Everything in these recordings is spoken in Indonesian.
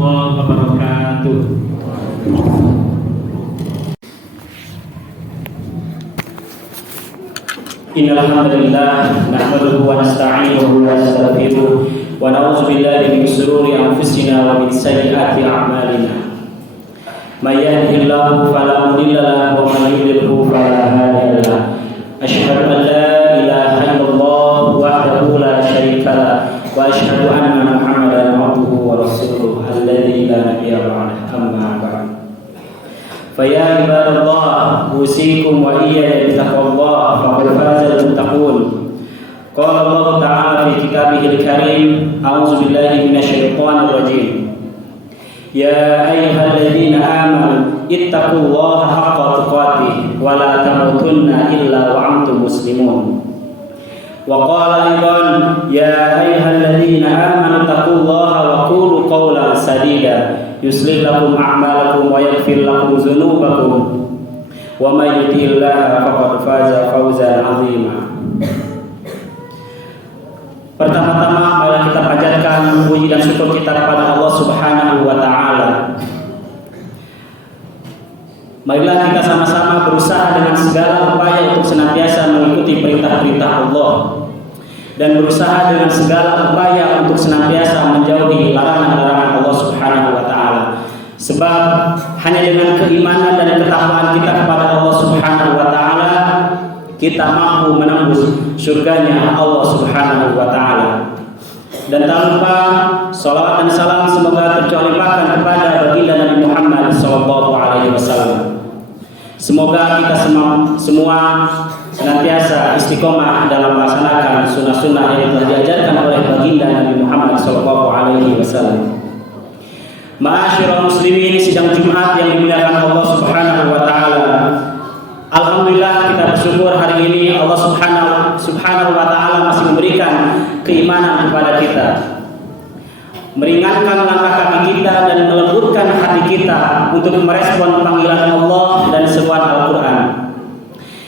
warahmatullahi wabarakatuh. Innal hamdalillah nahmaduhu wa nasta'inuhu wa nastaghfiruh wa na'udzu billahi min shururi anfusina wa min sayyiati a'malina. May yahdihillahu fala mudilla lahu wa may yudlilhu fala hadiya lahu. Asyhadu an la ilaha illallah wahdahu la syarika lahu wa asyhadu anna Muhammadan abduhu wa rasuluh alladzi la nabiyya ba'dahu, amma ba'd. Faya ibadallah usikum wa iyaya bitaqwallah faqad fazal muttaqun. Qala Allah ta'ala fi kitabihil karim, a'udzu billahi minasyaitonir rajim. Ya ayyuhalladzina amanu ittaqullaha haqqa tuqatih wa la tamutunna illa wa antum muslimun. Wa qala aidan ya ayyuhalladzina amanu taqullaha wa qulu qawlan sadida yuslih lakum a'malakum wa yaghfir lakum dzunubakum wa may yuti'illaha faqad faza fawzan 'azima. Pertama-tama mari kita panjatkan puji dan syukur kita kepada Allah Subhanahu wa taala. Marilah kita sama-sama berusaha dengan segala upaya untuk senantiasa mengikuti perintah-perintah Allah dan berusaha dengan segala upaya untuk senantiasa menjauhi larangan-larangan Allah Subhanahu wa taala. Sebab hanya dengan keimanan dan ketakwaan kita kepada Allah Subhanahu wa taala kita mampu menembus surganya Allah Subhanahu wa taala. Dan tak lupa salawat dan salam semoga tercurahkan kepada baginda Nabi Muhammad sallallahu alaihi wasallam. Semoga kita semua senantiasa istiqomah dalam melaksanakan sunnah-sunnah yang telah diajarkan oleh baginda Nabi Muhammad sallallahu alaihi wasallam. Ma'asyiral muslimin, sidang Jumat yang dimuliakan Allah Subhanahu wa taala. Alhamdulillah kita bersyukur hari ini Allah Subhanahu wa taala masih memberikan keimanan kepada kita, meringankan langkah kaki kita dan melembutkan hati kita untuk merespon panggilan Allah dan seruan Al-Qur'an.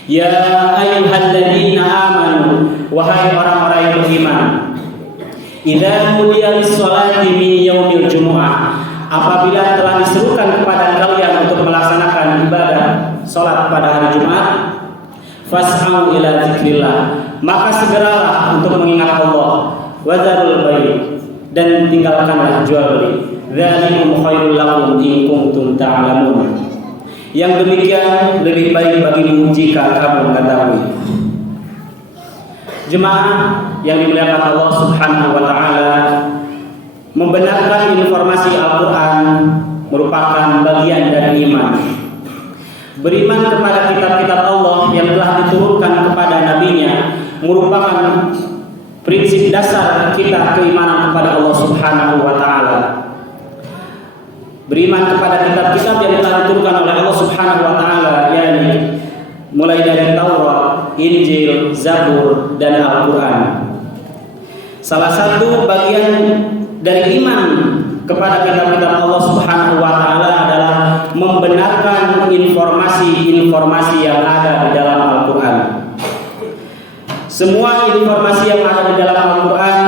Ya ayyuhalladzina amanu, wahai orang-orang yang beriman, idza nudiya lis-sholati min yaumil jumu'ah, apabila telah diserukan kepada kalian untuk melaksanakan ibadah salat pada hari Jumat, fas'au ila dzikrillah, maka segeralah untuk mengingat Allah, wadzarul bai', dan tinggalkanlah jual beli. Dzalikum khairul lakum in kuntum ta'lamun. Yang demikian lebih baik bagimu jika kamu mengetahui. Jemaah yang dimuliakan Allah Subhanahu wa taala, membenarkan informasi Al-Qur'an merupakan bagian dari iman. Beriman kepada kitab-kitab Allah yang telah diturunkan kepada nabinya merupakan prinsip dasar kita keimanan kepada Allah Subhanahu wa taala. Beriman kepada kitab-kitab yang telah diturunkan oleh Allah Subhanahu wa taala, yakni mulai dari Taurat, Injil, Zabur dan Al-Qur'an. Salah satu bagian dari iman kepada kitab-kitab Allah Subhanahu wa taala adalah membenarkan informasi-informasi yang ada di dalam Al-Qur'an. Semua informasi yang ada di dalam Al-Qur'an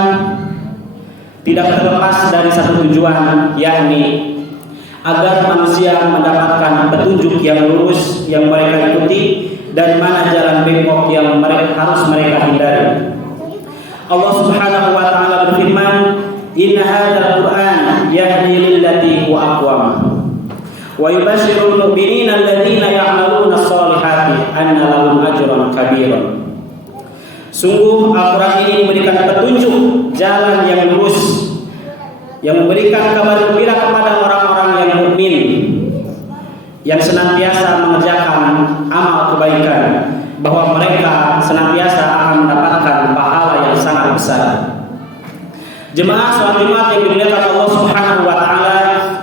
tidak terlepas dari satu tujuan, yakni agar manusia mendapatkan petunjuk yang lurus yang mereka ikuti dan mana jalan bengkok yang harus mereka hindari. Allah Subhanahu wa taala berfirman, "Inna hadzal Qur'an yahdi lillati huwa aqwam wa yubashshirul mu'minina alladziina ya'maluna ash-shalihati anna lahum ajran kabiran." Sungguh Al-Quran ini memberikan petunjuk jalan yang lurus, yang memberikan kabar gembira kepada orang-orang yang mukmin, yang senantiasa mengerjakan amal kebaikan, bahwa mereka senantiasa akan mendapatkan pahala yang sangat besar. Jemaah sholat Jumat yang dimuliakan Allah Subhanahu wa taala,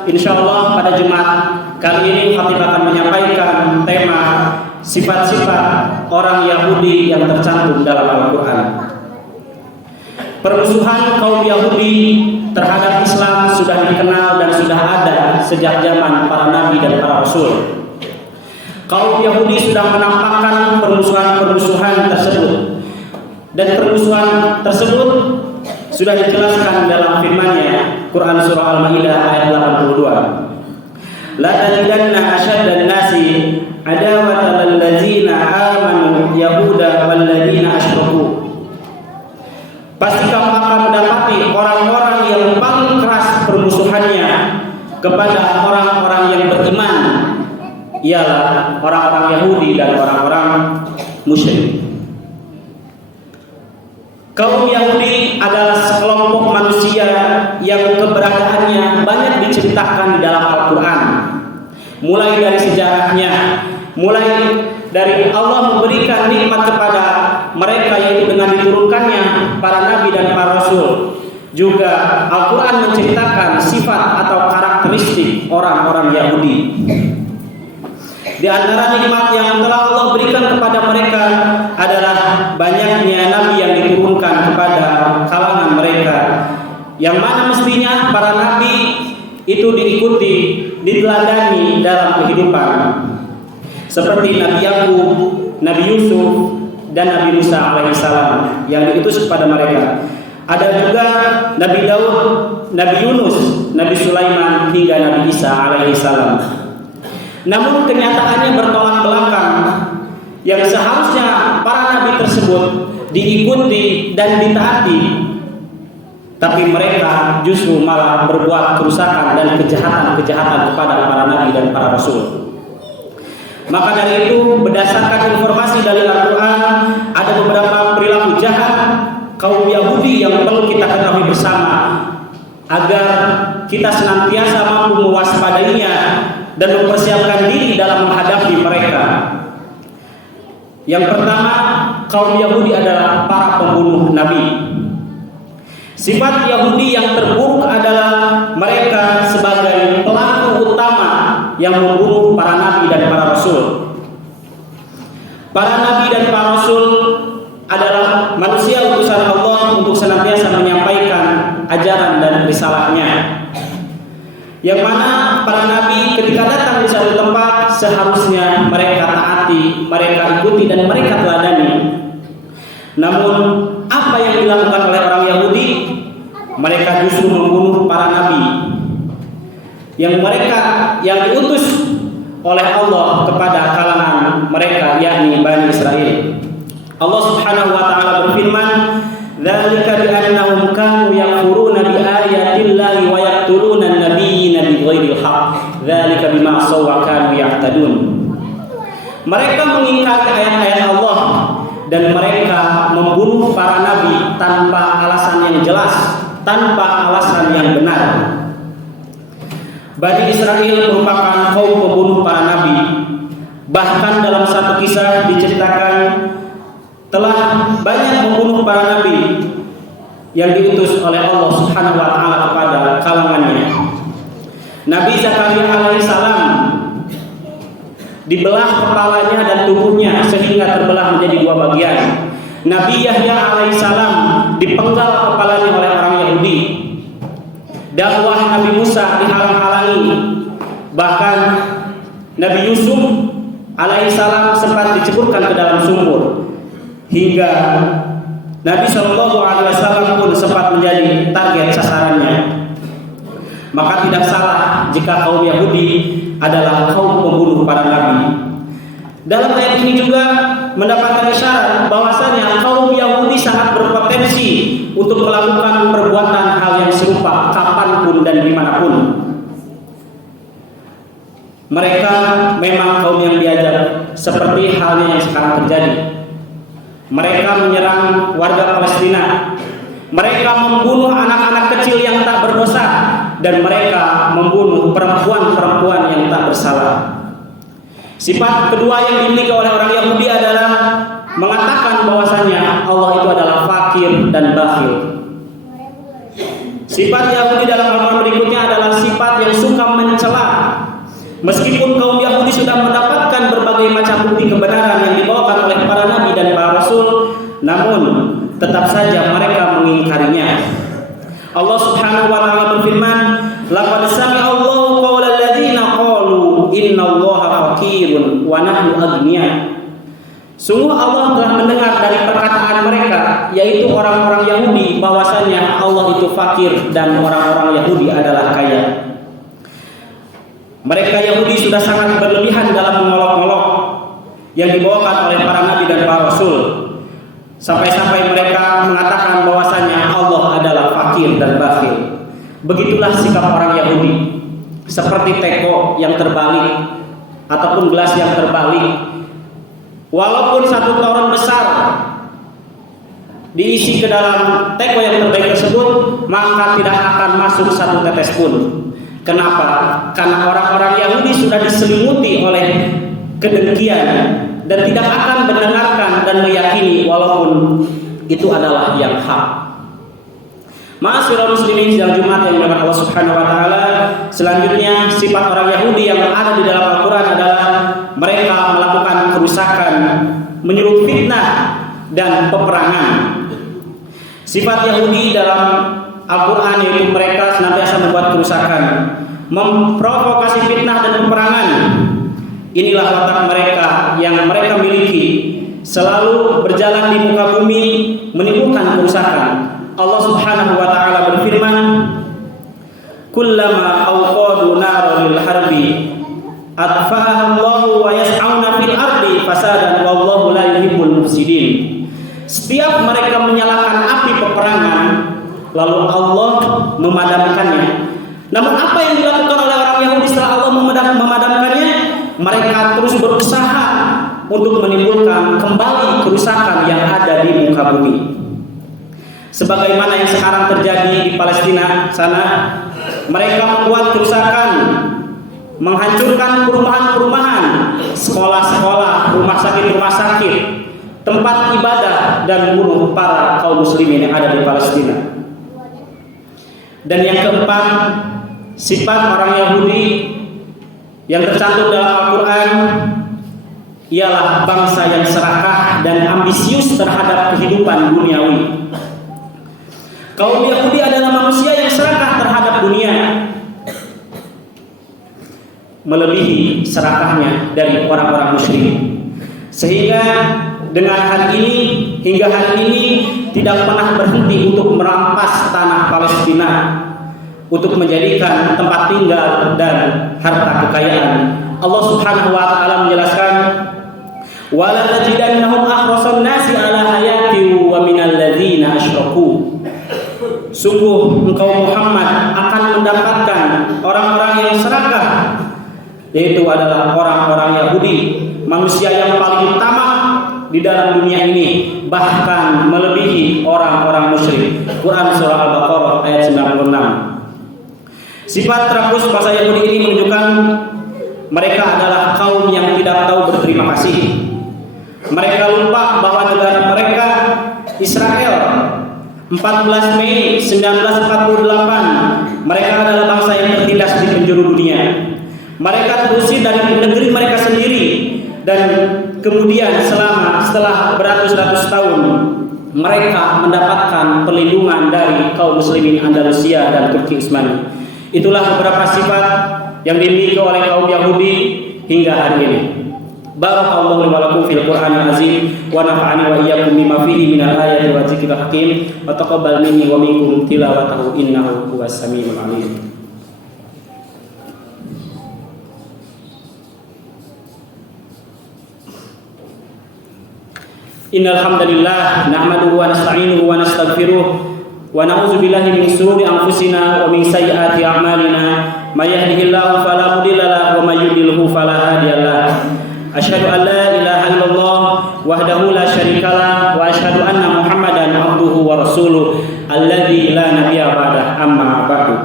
insyaallah pada Jumat kali ini khatib akan menyampaikan tema sifat-sifat orang Yahudi yang tercantum dalam Al-Qur'an. Permusuhan kaum Yahudi terhadap Islam sudah dikenal dan sudah ada sejak zaman para nabi dan para rasul. Kaum Yahudi sudah menampakkan permusuhan-permusuhan tersebut, dan permusuhan tersebut sudah dijelaskan dalam firman-Nya, Quran surah Al-Maidah ayat 82. La tajidanna asyaddan nasi adawatan lil ladzina amanu yahuda wal ladzina asyraku. Pasti kamu akan mendapati orang-orang yang paling keras permusuhannya kepada orang-orang yang beriman ialah orang-orang Yahudi dan orang-orang musyrik. Kaum Yahudi adalah sekelompok manusia yang keberadaannya banyak diceritakan di dalam Al-Quran. Mulai dari sejarahnya, mulai dari Allah memberikan nikmat kepada mereka yaitu dengan diturunkannya para nabi dan para rasul. Juga Al-Quran menceritakan sifat atau karakteristik orang-orang Yahudi. Di antara nikmat yang telah Allah berikan kepada mereka adalah banyaknya nabi yang diturunkan kepada kalangan mereka, yang mana mestinya para nabi itu diikuti, diteladani dalam kehidupan, seperti Nabi Yakub, Nabi Yusuf, dan Nabi Musa alaihissalam yang diutus kepada mereka. Ada juga Nabi Daud, Nabi Yunus, Nabi Sulaiman, hingga Nabi Isa alaihissalam. Namun kenyataannya bertolak belakang, yang seharusnya para nabi tersebut diikuti dan ditaati, tapi mereka justru malah berbuat kerusakan dan kejahatan-kejahatan kepada para nabi dan para rasul. Maka dari itu, berdasarkan informasi dari Al-Quran, ada beberapa perilaku jahat kaum Yahudi yang perlu kita ketahui bersama agar kita senantiasa mampu mewaspadainya dan mempersiapkan diri dalam menghadapi mereka. Yang pertama, kaum Yahudi adalah para pembunuh nabi. Sifat Yahudi yang terburuk adalah mereka sebagai pelaku utama yang membunuh para nabi dan para rasul. Para nabi dan para rasul adalah manusia utusan Allah untuk senantiasa menyampaikan ajaran dan risalahnya, yang mana para nabi ketika datang di satu tempat seharusnya mereka taati, mereka ikuti dan mereka teladani. Namun apa yang dilakukan oleh orang Yahudi? Mereka justru membunuh para nabi yang diutus oleh Allah kepada kalangan mereka, yakni Bani Israel. Allah Subhanahu wa taala berfirman, "Dzalika bi annahum kanu yakfuruna bi ayatillahi wa yaqtuluna an-nabiyyina bighairil haqq. Dzalika bima asaw wa kanu ya'tadun." Mereka mengingkari ayat-ayat Allah dan mereka membunuh para nabi tanpa alasan yang jelas, tanpa alasan yang benar. Bani Israel merupakan kaum pembunuh para nabi. Bahkan dalam satu kisah diceritakan telah banyak membunuh para nabi yang diutus oleh Allah Subhanahu wa taala kepada kalangannya. Nabi Zakaria alaihissalam dibelah kepalanya dan tubuhnya sehingga terbelah menjadi dua bagian. Nabi Yahya alaihissalam dipenggal kepalanya oleh orang Yahudi. Dakwah Nabi Musa dihalang-halangi. Bahkan Nabi Yusuf alaihissalam sempat diceburkan ke dalam sumur. Hingga Nabi SAW pun sempat menjadi target sasarannya. Maka tidak salah jika kaum Yahudi adalah kaum pembunuh para nabi. Dalam ayat ini juga mendapatkan isyarat bahwasanya kaum Yahudi sangat berpotensi untuk melakukan perbuatan hal yang serupa kapanpun dan dimanapun. Mereka memang kaum yang biadab, seperti halnya yang sekarang terjadi. Mereka menyerang warga Palestina. Mereka membunuh anak-anak kecil yang tak berdosa, dan mereka membunuh perempuan-perempuan yang tak bersalah. Sifat kedua yang dimiliki oleh orang Yahudi adalah mengatakan bahwasanya Allah itu adalah fakir dan bakhil. Sifat Yahudi dalam Al-Quran berikutnya adalah sifat yang suka mencela. Meskipun kaum Yahudi sudah mendapatkan berbagai macam bukti kebenaran yang dibawakan oleh para nabi dan para rasul, namun tetap saja mereka mengingkarinya. Allah Subhanahu wa taala berfirman, "Laqad sami'a Allahu qaulal ladzina qalu innallaha faqirun wa nahnu aghnia." Sungguh Allah telah mendengar dari perkataan mereka, yaitu orang-orang Yahudi, bahwasanya Allah itu fakir dan orang-orang Yahudi adalah kaya. Mereka Yahudi sudah sangat berlebihan dalam mengolok-olok yang dibawakan oleh para nabi dan para rasul. Sampai-sampai mereka mengatakan bahwasanya Allah adalah fakir dan bakhil. Begitulah sikap orang Yahudi. Seperti teko yang terbalik ataupun gelas yang terbalik. Walaupun satu toren besar diisi ke dalam teko yang terbaik tersebut, maka tidak akan masuk satu tetes pun. Kenapa? Karena orang-orang Yahudi sudah diselimuti oleh kedengkian dan tidak akan mendengarkan dan meyakini walaupun itu adalah yang hak. Ma'asyiral muslimin sidang Jumat yang dimuliakan Allah Subhanahu wa taala, selanjutnya sifat orang Yahudi yang ada di dalam Al-Qur'an adalah mereka melakukan kerusakan, menyuruh fitnah dan peperangan. Sifat Yahudi dalam Al-Qur'an yaitu mereka senantiasa membuat kerusakan, memprovokasi fitnah dan peperangan. Inilah watak mereka yang mereka miliki, selalu berjalan di muka bumi menimbulkan kerusakan. Allah Subhanahu wa taala berfirman, "Kullama awqadu naran lil harbi atfa'aha Allahu wa yas'auna fil ardi fasadan wallahu la yuhibbul mufsidin." Setiap mereka menyalakan api peperangan, lalu Allah memadamkannya. Namun apa yang dilakukan oleh orang Yahudi setelah Allah memadamkannya? Mereka terus berusaha untuk menimbulkan kembali kerusakan yang ada di muka bumi. Sebagaimana yang sekarang terjadi di Palestina sana, mereka membuat kerusakan, menghancurkan perumahan-perumahan, sekolah-sekolah, rumah sakit, tempat ibadah, dan membunuh para kaum muslimin yang ada di Palestina. Dan yang keempat, sifat orang Yahudi yang tercantum dalam Al-Quran ialah bangsa yang serakah dan ambisius terhadap kehidupan duniawi. Kaum Yahudi adalah manusia yang serakah terhadap dunia, melebihi serakahnya dari orang-orang musyrik. Sehingga dengan hal ini, hingga hari ini tidak pernah berhenti untuk merampas tanah Palestina, untuk menjadikan tempat tinggal dan harta kekayaan. Allah Subhanahu wa taala menjelaskan, "Wala tajidannahum ahrasan nasi ala hayati wa minal ladzina asyraku." Sungguh engkau Muhammad akan mendapatkan orang-orang yang serakah, yaitu adalah orang-orang Yahudi, manusia yang paling utama di dalam dunia ini, bahkan melebihi orang-orang musyrik. Quran surah Al-Baqarah ayat 96. Sifat terakhir bangsa Yahudi ini menunjukkan mereka adalah kaum yang tidak tahu berterima kasih. Mereka lupa bahwa negara mereka Israel 14 Mei 1948 mereka adalah bangsa yang tertindas di penjuru dunia. Mereka terusir dari negeri mereka sendiri, dan kemudian setelah beratus-ratus tahun mereka mendapatkan perlindungan dari kaum muslimin Andalusia dan Turki Utsmani. Itulah beberapa sifat yang dimiliki oleh kaum Yahudi hingga hari ini. Barakallahu li wa lakum fil Qur'anil azim wa nafa'ani wa iyyakum bima fihi minal ayati wa dzikril hakim wa taqabbal minni wa minkum tilawatahu innahu huwas samiul alim. Innal hamdalillah nahmaduhu wa nasta'inuhu wa nastaghfiruh wa na'udzu billahi min shururi anfusina wa min sayyiati a'malina may yahdihillahu fala mudilla lahu wa may yudlilhu fala hadiyalah. Asyhadu an la ilaha illallah wahdahu la syarikalah wa asyhadu anna Muhammadan abduhu wa rasuluh alladzi la nabiyya ba'dah, amma ba'du.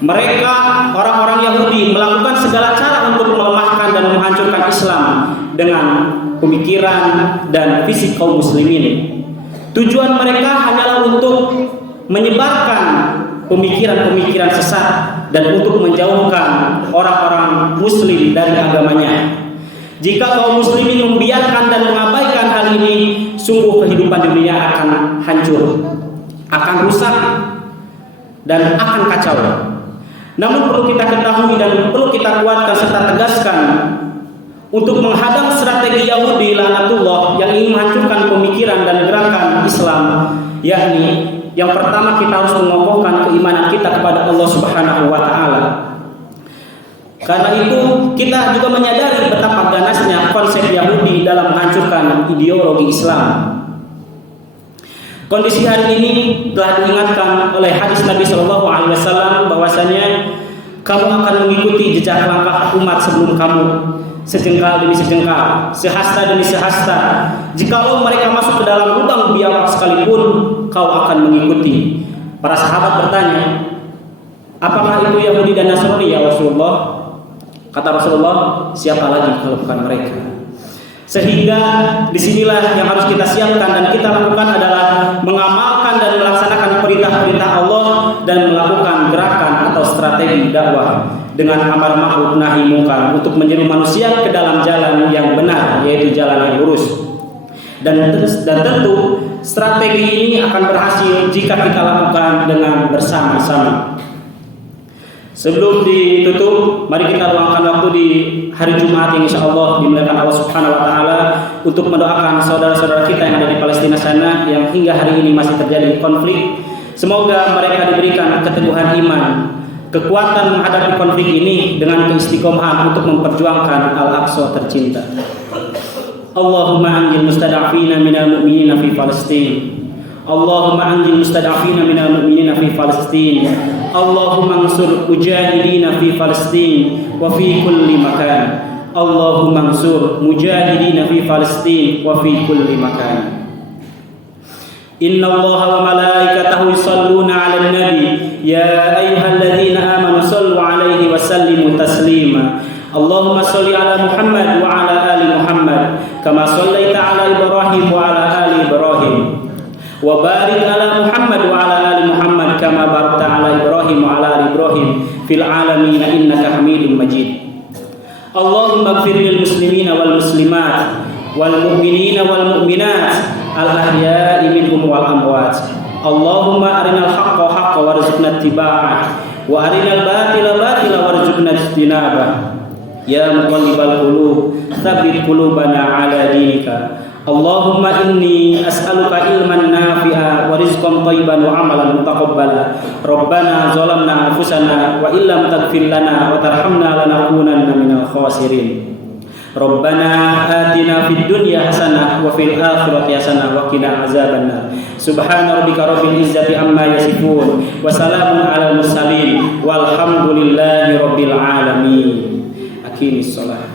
Mereka orang-orang Yahudi melakukan segala cara untuk melemahkan dan menghancurkan Islam dengan pemikiran dan fisik kaum muslimin. Tujuan mereka hanyalah untuk menyebarkan pemikiran-pemikiran sesat dan untuk menjauhkan orang-orang muslim dari agamanya. Jika kaum muslimin membiarkan dan mengabaikan hal ini, sungguh kehidupan dunia akan hancur, akan rusak, dan akan kacau. Namun perlu kita ketahui dan perlu kita kuatkan serta tegaskan untuk menghadang strategi Yahudi laknatullah yang ingin menghancurkan pemikiran dan gerakan Islam, yakni yang pertama kita harus mengokohkan keimanan kita kepada Allah Subhanahu wa taala. Karena itu kita juga menyadari betapa ganasnya konsep Yahudi dalam menghancurkan ideologi Islam. Kondisi hari ini telah diingatkan oleh hadis Nabi Shallallahu Alaihi Wasallam bahwasanya kamu akan mengikuti jejak langkah umat sebelum kamu, sejengkal demi sejengkal, sehasta demi sehasta. Jikalau mereka masuk ke dalam lubang biawak sekalipun, kau akan mengikuti. Para sahabat bertanya, apakah itu Yahudi dan Nasrani ya Rasulullah? Kata Rasulullah, siapa lagi kalau bukan mereka? Sehingga disinilah yang harus kita siapkan dan kita lakukan adalah mengamalkan dan melaksanakan perintah-perintah Allah dan melakukan gerakan atau strategi dakwah dengan amar ma'ruf nahi munkar untuk menyeru manusia ke dalam jalan yang benar, yaitu jalan yang lurus. Dan tentu strategi ini akan berhasil jika kita lakukan dengan bersama-sama. Sebelum ditutup, mari kita luangkan waktu di hari Jumat yang insya Allah dimuliakan Allah Subhanahu wa taala untuk mendoakan saudara-saudara kita yang ada di Palestina sana yang hingga hari ini masih terjadi konflik. Semoga mereka diberikan keteguhan iman, kekuatan menghadapi konflik ini dengan keistiqomahan untuk memperjuangkan Al-Aqsa tercinta. Allahumma anjil mustada'afina minal mu'minina fi Palestin. Allahumma anjil mustada'afina minal mu'minina fi Palestin. Allahumma ansur mujahidina fi Palestin wa fi kulli makan. Allahumma ansur mujahidina fi Palestin wa fi kulli makan. Inna Allaha wa malaikatahu yusalluna 'alan nabi ya ayyuhalladzina amanu sallu 'alaihi wa sallimu taslima. Allahumma shalli 'ala Muhammad wa 'ala ali Muhammad kama shallaita 'ala Ibrahim wa 'ala ali Ibrahim. Wa barik 'ala Muhammad wa 'ala ali Muhammad kama barakta 'ala Ibrahim wa 'ala ali Ibrahim fil 'alamin innaka Hamidum Majid. Allahumma ighfir lil muslimina wal muslimat wal mu'minina wal mu'minat al ahya'i minhum wal amwat. Allahumma arinal haqqa haqqan warzuqna ittiba'ah wa arinal batila batila warzuqna ijtinabah. Ya muqallibal qulub tsabbit qulubana 'ala dinika. Allahumma inni as'aluka ilman nafi'a wa rizqan thayyiban wa amalan mutaqabbala. Rabbana zalamna anfusana wa illam taghfir lana wa tarhamna lanakunanna minal khasirin. Rabbana atina fid dunya hasanah wa fil akhirati hasanah wa qina azabannar. Subhana rabbika rabbil izzati amma yasifun wa salamun alal mursalin walhamdulillahi rabbil alamin. Aqimis shalah.